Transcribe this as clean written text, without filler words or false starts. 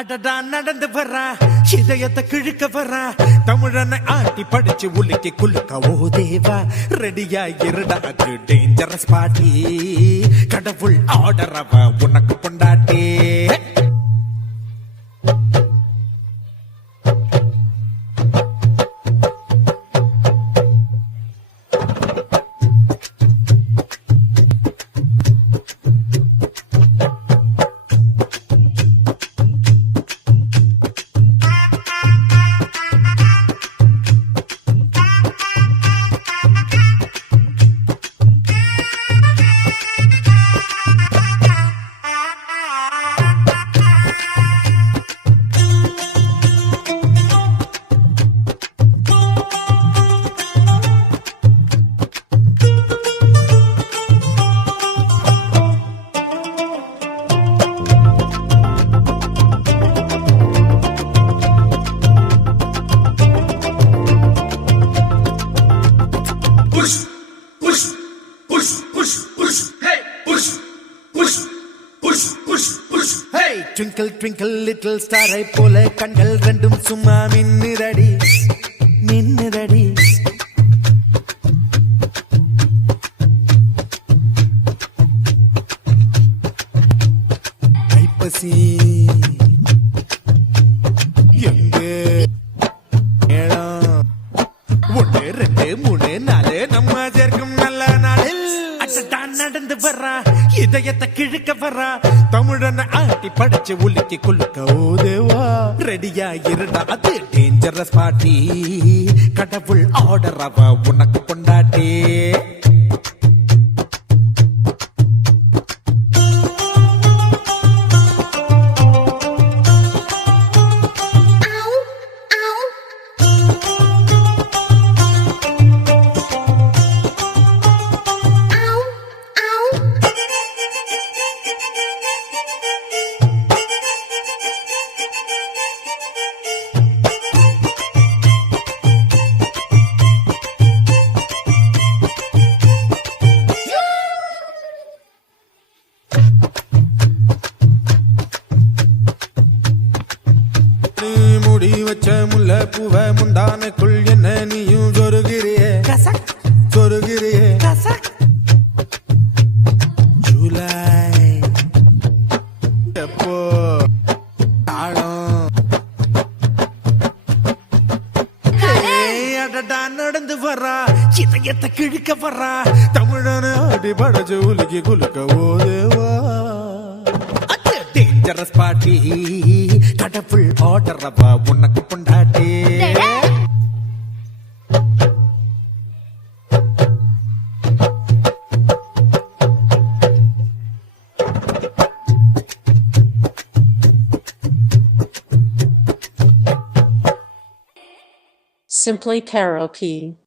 அடடா நடந்து வரா இதயத்தை கிழக்க வரா தமிழனை ஆட்டி படிச்சு உலுக்கி குலுக்க ஓ தேவா ரெடியா இருடா அது டேஞ்சரஸ் பாட்டி கடவுள் ஆர்டரவ உனக்கு கொண்டாட்டே Twinkle twinkle little star ஐ போல கண்கள் ரெண்டும் சும்மா மின்னுதடி மின்னுதடி ஐப்பசி எங்கே ஏழாம் 1 2 3 4 நம்ம சேர்க்கும் நல்ல நாளில் அடடா நடந்து வரா இதயத்தை கிழக்க வரா தமிழனை ஆட்டி படிச்சு உலுக்கி குலுக்க ஓதேவா ரெடியா இருடா அது டேஞ்சரஸ் பாட்டி கடவுள் ஆர்டர் அவ உனக்கு கொண்டாட்டே வச்ச முல்ல பூவ முந்தானுக்குள் என்ன நீயும் சொருகிறியே சொருகிறியே ஜூலை எப்போ தாளம் அடடா நடந்து வரா இதயத்தை கிழக்க வரா தமிழன ஆடி படைச்சு உலுக்கி குலுக்க ஓதேவா டேஞ்சரஸ் பாட்டி கடவுள் ஆர்டர் அவ உனக்கு கொண்டாட்டே Simply Karaoke.